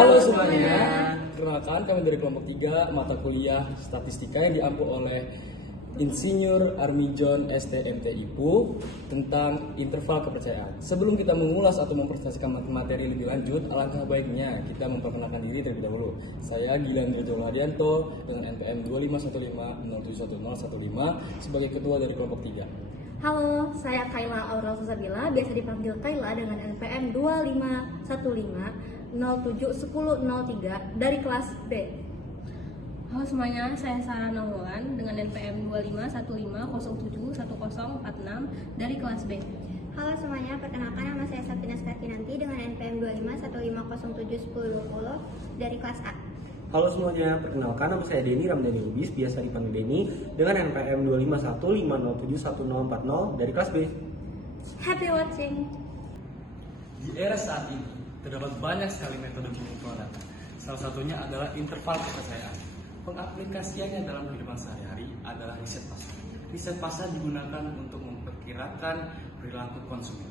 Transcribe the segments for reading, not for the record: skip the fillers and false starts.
Halo semuanya, perkenalkan kami dari kelompok 3 mata kuliah Statistika yang diampu oleh Insinyur Armijon STMT IPU tentang interval kepercayaan. Sebelum kita mengulas atau mempresentasikan materi lebih lanjut, alangkah baiknya kita memperkenalkan diri terlebih dahulu. Saya Gilang Dirjo Hadianto dengan NPM 2515071015 sebagai ketua dari kelompok 3. Halo, saya Kayla Aurel Susabila, biasa dipanggil Kayla dengan NPM 2515071003 dari kelas B. Halo semuanya, saya Sarah Naulan dengan NPM 2515071046 dari kelas B. Halo semuanya, perkenalkan nama saya Sapina Skarkinanti dengan NPM 2515071020 dari kelas A. Halo semuanya, perkenalkan nama saya Denny Ramdhani Lubis, biasa dipanggil Denny dengan NPM 2515071040 dari kelas B. Happy watching! Di era saat ini, terdapat banyak sekali metode penghitungan data. Salah satunya adalah interval kepercayaan. Pengaplikasiannya dalam kehidupan sehari-hari adalah riset pasar. Riset pasar digunakan untuk memperkirakan perilaku konsumen.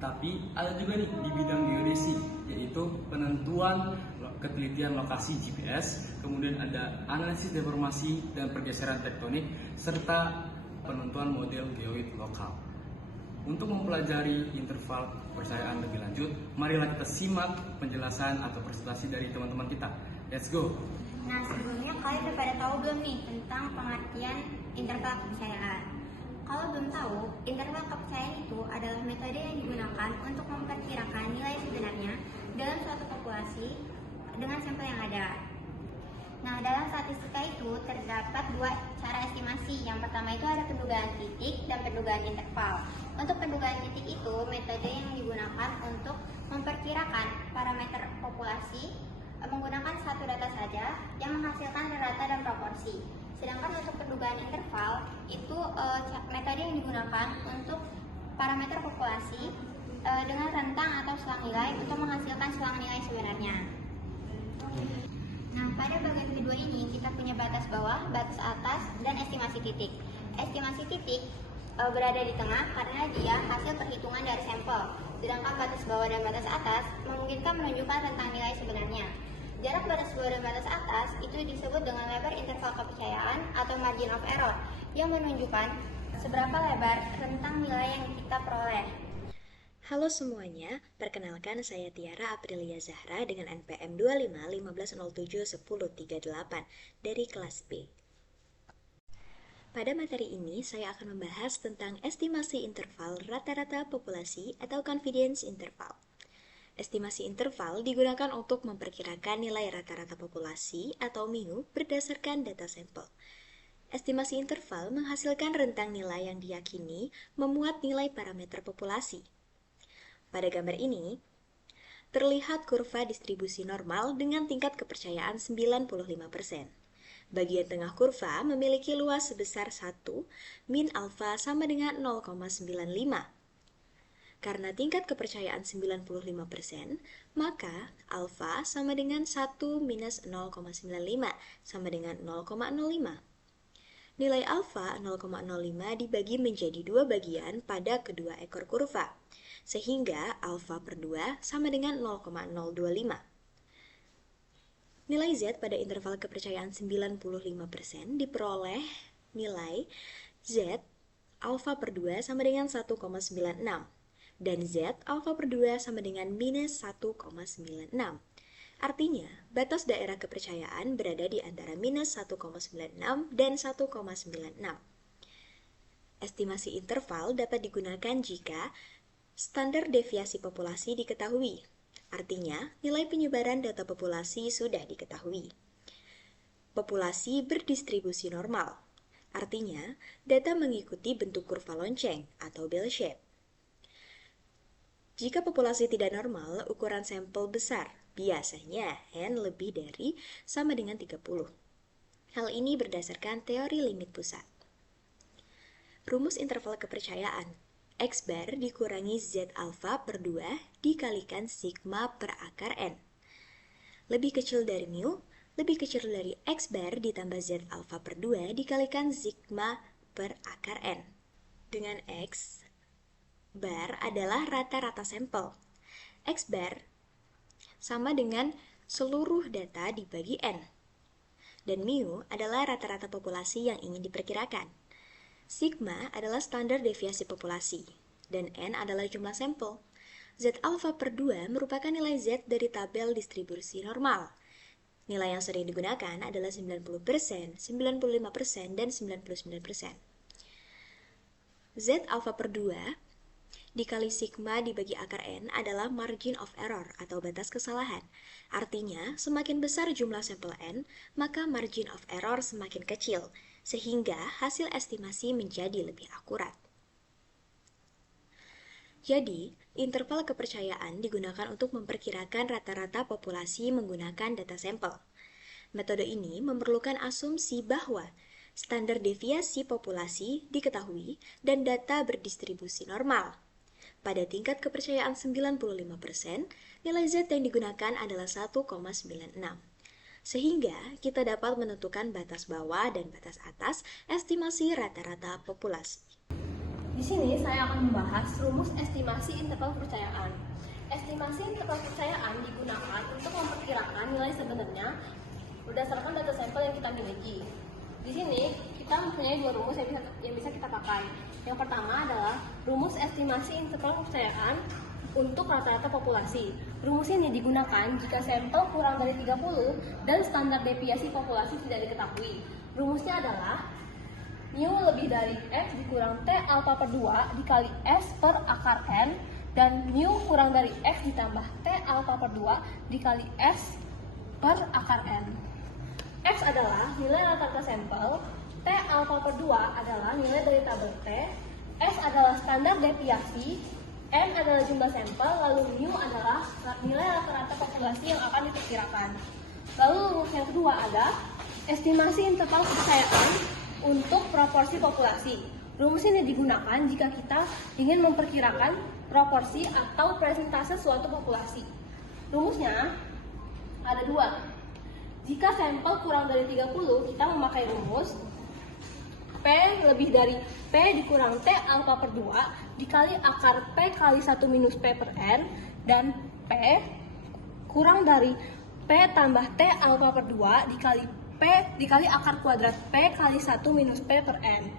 Tapi ada juga nih di bidang geodesi, yaitu penentuan ketelitian lokasi GPS, kemudian ada analisis deformasi dan pergeseran tektonik, serta penentuan model geoid lokal. Untuk mempelajari interval kepercayaan lebih lanjut, marilah kita simak penjelasan atau presentasi dari teman-teman kita. Let's go! Nah, sebelumnya kalian udah pada tahu belum nih tentang pengertian interval kepercayaan? Kalau belum tahu, interval kepercayaan itu adalah metode yang digunakan untuk memperkirakan nilai sebenarnya dalam suatu populasi dengan sampel yang ada. Nah, dalam statistika itu terdapat dua cara estimasi. Yang pertama itu ada pendugaan titik dan pendugaan interval. Untuk pendugaan titik itu metode yang digunakan untuk memperkirakan parameter populasi menggunakan satu data saja yang menghasilkan rata dan proporsi. Sedangkan untuk pendugaan interval itu metode yang digunakan untuk parameter populasi dengan rentang atau selang nilai untuk menghasilkan selang nilai sebenarnya. Nah, pada bagian kedua ini kita punya batas bawah, batas atas, dan estimasi titik. Estimasi titik berada di tengah karena dia hasil perhitungan dari sampel. Sedangkan batas bawah dan batas atas memungkinkan menunjukkan rentang nilai sebenarnya. Jarak batas bawah dan batas atas itu disebut dengan lebar interval kepercayaan atau margin of error yang menunjukkan seberapa lebar rentang nilai yang kita peroleh. Halo semuanya, perkenalkan saya Tiara Aprilia Zahra dengan NPM 2515071038 dari kelas B. Pada materi ini, saya akan membahas tentang estimasi interval rata-rata populasi atau confidence interval. Estimasi interval digunakan untuk memperkirakan nilai rata-rata populasi atau MINU berdasarkan data sampel. Estimasi interval menghasilkan rentang nilai yang diyakini memuat nilai parameter populasi. Pada gambar ini, terlihat kurva distribusi normal dengan tingkat kepercayaan 95%. Bagian tengah kurva memiliki luas sebesar 1, min alfa sama dengan 0,95. Karena tingkat kepercayaan 95%, maka alfa sama dengan 1 minus 0,95 sama dengan 0,05. Nilai alfa 0,05 dibagi menjadi dua bagian pada kedua ekor kurva, sehingga alfa per 2 sama dengan 0,025. Nilai Z pada interval kepercayaan 95% diperoleh nilai Z alfa per 2 sama dengan 1,96 dan Z alfa per 2 sama dengan minus 1,96. Artinya, batas daerah kepercayaan berada di antara minus 1,96 dan 1,96. Estimasi interval dapat digunakan jika standar deviasi populasi diketahui. Artinya, nilai penyebaran data populasi sudah diketahui. Populasi berdistribusi normal. Artinya, data mengikuti bentuk kurva lonceng atau bell shape. Jika populasi tidak normal, ukuran sampel besar, biasanya N lebih dari sama dengan 30. Hal ini berdasarkan teori limit pusat. Rumus interval kepercayaan. X bar dikurangi Z alfa per 2 dikalikan sigma per akar N. Lebih kecil dari mu, lebih kecil dari X bar ditambah Z alfa per 2 dikalikan sigma per akar N. Dengan X bar adalah rata-rata sampel. X bar sama dengan seluruh data dibagi N. Dan mu adalah rata-rata populasi yang ingin diperkirakan. Sigma adalah standar deviasi populasi, dan N adalah jumlah sampel. Z alpha per 2 merupakan nilai Z dari tabel distribusi normal. Nilai yang sering digunakan adalah 90%, 95%, dan 99%. Z alpha per 2 dikali sigma dibagi akar N adalah margin of error atau batas kesalahan. Artinya, semakin besar jumlah sampel N, maka margin of error semakin kecil, sehingga hasil estimasi menjadi lebih akurat. Jadi, interval kepercayaan digunakan untuk memperkirakan rata-rata populasi menggunakan data sampel. Metode ini memerlukan asumsi bahwa standar deviasi populasi diketahui dan data berdistribusi normal. Pada tingkat kepercayaan 95%, nilai Z yang digunakan adalah 1,96. Sehingga kita dapat menentukan batas bawah dan batas atas estimasi rata-rata populasi. Di sini saya akan membahas rumus estimasi interval kepercayaan. Estimasi interval kepercayaan digunakan untuk memperkirakan nilai sebenarnya berdasarkan data sampel yang kita miliki. Di sini kita mempunyai dua rumus yang bisa kita pakai. Yang pertama adalah rumus estimasi interval kepercayaan untuk rata-rata populasi. Rumus ini digunakan jika sampel kurang dari 30 dan standar deviasi populasi tidak diketahui. Rumusnya adalah mu lebih dari F dikurang T alpha per 2 dikali S per akar N, dan mu kurang dari F ditambah T alpha per 2 dikali S per akar N. X adalah nilai rata-rata sampel, T alpha per 2 adalah nilai dari tabel T, S adalah standar deviasi, N adalah jumlah sampel, lalu mu adalah nilai rata-rata populasi yang akan diperkirakan. Lalu rumus yang kedua ada estimasi interval kepercayaan untuk proporsi populasi. Rumus ini digunakan jika kita ingin memperkirakan proporsi atau persentase suatu populasi. Rumusnya ada dua. Jika sampel kurang dari 30, kita memakai rumus P lebih dari P dikurang T alpha per 2 dikali akar P kali 1 minus P per N, dan P kurang dari P tambah T alpha per 2 dikali P dikali akar kuadrat P kali 1 minus P per N.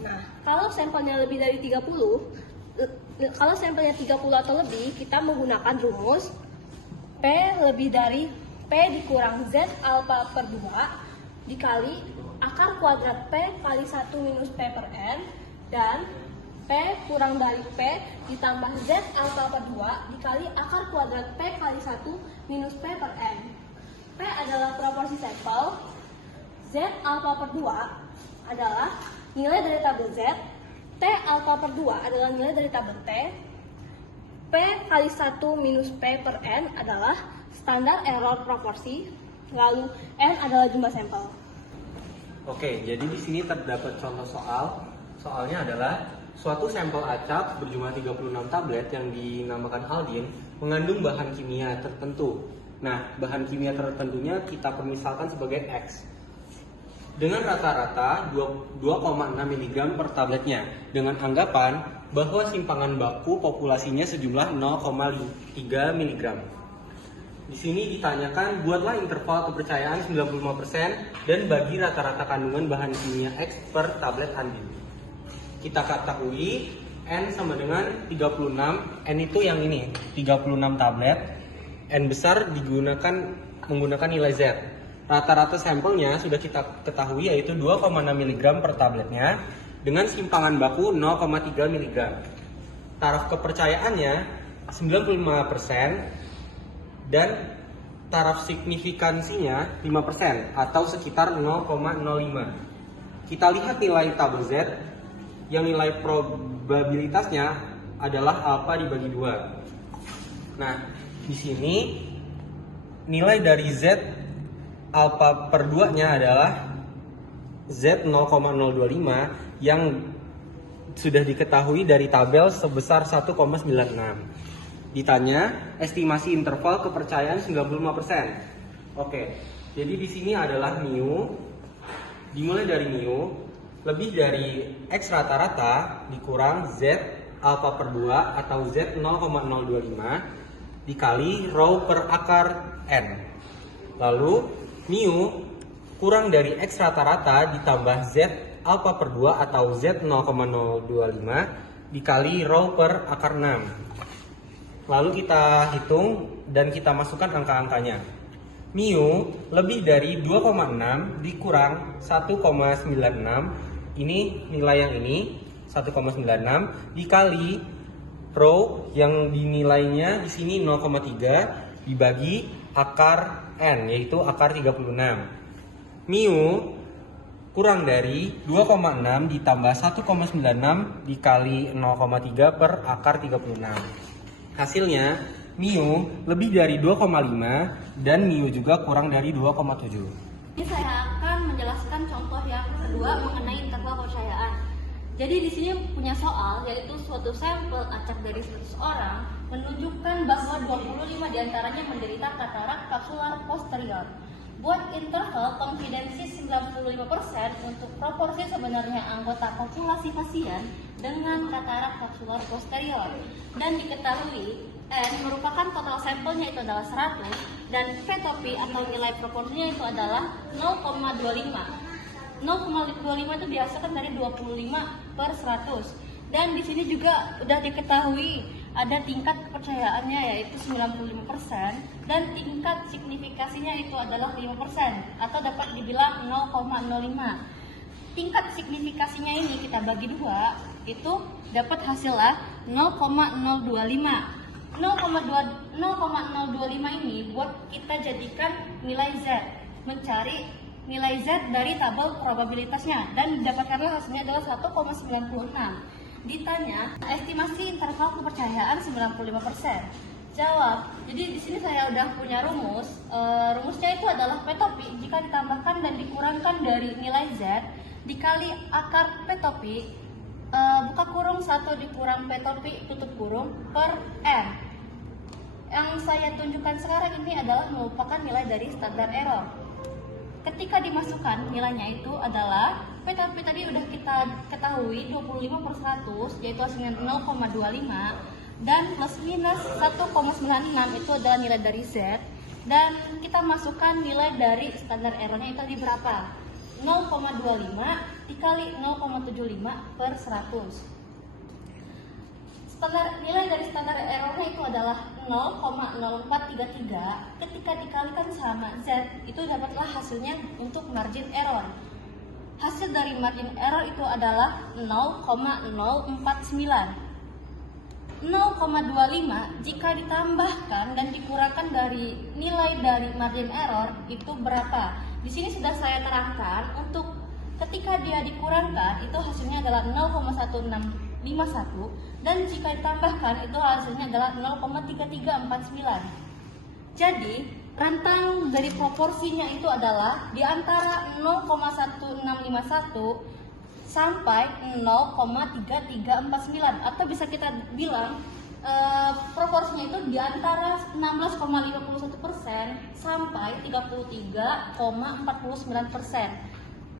Nah, kalau sampelnya lebih dari 30, kalau sampelnya 30 atau lebih, kita menggunakan rumus P lebih dari P dikurang Z alpha per 2 dikali akar kuadrat P kali 1 minus P per N, dan P kurang dari P ditambah Z alpha per 2 dikali akar kuadrat P kali 1 minus P per N. P adalah proporsi sampel, Z alpha per 2 adalah nilai dari tabel Z, T alpha per 2 adalah nilai dari tabel T, P kali 1 minus P per N adalah standar error proporsi, lalu N adalah jumlah sampel. Oke, jadi di sini terdapat contoh soal. Soalnya adalah suatu sampel acak berjumlah 36 tablet yang dinamakan aldin mengandung bahan kimia tertentu. Nah, bahan kimia tertentunya kita permisalkan sebagai X. Dengan rata-rata 2,6 mg per tabletnya, dengan anggapan bahwa simpangan baku populasinya sejumlah 0,3 mg. Di sini ditanyakan, buatlah interval kepercayaan 95% dan bagi rata-rata kandungan bahan kimia X per tablet aldin. Kita ketahui N sama dengan 36, N itu yang ini, 36 tablet. N besar menggunakan nilai Z. Rata-rata sampelnya sudah kita ketahui yaitu 2,6 mg per tabletnya dengan simpangan baku 0,3 mg. Taraf kepercayaannya 95%. Dan taraf signifikansinya 5% atau sekitar 0,05. Kita lihat nilai tabel Z, yang nilai probabilitasnya adalah alpha dibagi 2. Nah, di sini nilai dari Z alpha per 2-nya adalah Z 0,025 yang sudah diketahui dari tabel sebesar 1,96. Ditanya estimasi interval kepercayaan 95%. Oke, jadi di sini adalah mu, dimulai dari mu lebih dari X rata-rata dikurang Z alpha per 2 atau Z 0,025 dikali rho per akar N. Lalu mu kurang dari X rata-rata ditambah Z alpha per 2 atau Z 0,025 dikali rho per akar 6. Lalu kita hitung dan kita masukkan angka-angkanya. Mu lebih dari 2,6 dikurang 1,96, ini nilai yang ini 1,96 dikali rho yang dinilainya di sini 0,3 dibagi akar N, yaitu akar 36. Mu kurang dari 2,6 ditambah 1,96 dikali 0,3 per akar 36. Hasilnya mu lebih dari 2,5 dan mu juga kurang dari 2,7. Ini saya akan menjelaskan contoh yang kedua mengenai interval kepercayaan. Jadi di sini punya soal, yaitu suatu sampel acak dari 100 orang menunjukkan bahwa 25 diantaranya menderita katarak kapsular posterior. Buat interval konfidensi 95% untuk proporsi sebenarnya anggota populasi pasien dengan katarak kapsular posterior. Dan diketahui N merupakan total sampelnya itu adalah 100 dan P-topi atau nilai proporsinya itu adalah 0,25. 0,25 itu biasa kan dari 25 per 100. Dan di sini juga udah diketahui ada tingkat kepercayaannya yaitu 95% dan tingkat signifikasinya itu adalah 5% atau dapat dibilang 0,05. Tingkat signifikasinya ini kita bagi dua, itu dapat hasilnya 0,025. 0,025 ini buat kita jadikan nilai Z, mencari nilai Z dari tabel probabilitasnya dan didapatkanlah hasilnya adalah 1,96. Ditanya estimasi interval kepercayaan 95%. Jawab. Jadi di sini saya udah punya rumus. Rumusnya itu adalah P-topi jika ditambahkan dan dikurangkan dari nilai Z dikali akar P-topi buka kurung 1 dikurang P-topi tutup kurung per N. Yang saya tunjukkan sekarang ini adalah merupakan nilai dari standar error. Ketika dimasukkan nilainya itu adalah P-topi tadi udah kita ketahui 25 per 100 yaitu hasilnya 0,25 dan plus minus 1,96 itu adalah nilai dari Z dan kita masukkan nilai dari standar errornya itu tadi berapa? 0,25 dikali 0,75 per 100. Nilai dari standar errornya itu adalah 0,0433. Ketika dikalikan sama Z itu dapatlah hasilnya untuk margin error. Hasil dari margin error itu adalah 0,049. 0,25 jika ditambahkan dan dikurangkan dari nilai dari margin error itu berapa? Di sini sudah saya terangkan untuk ketika dia dikurangkan itu hasilnya adalah 0,1651 dan jika ditambahkan itu hasilnya adalah 0,3349. Jadi rentang dari proporsinya itu adalah di antara 0,1651 sampai 0,3349 atau bisa kita bilang proporsinya itu di antara 16,51% sampai 33,49%.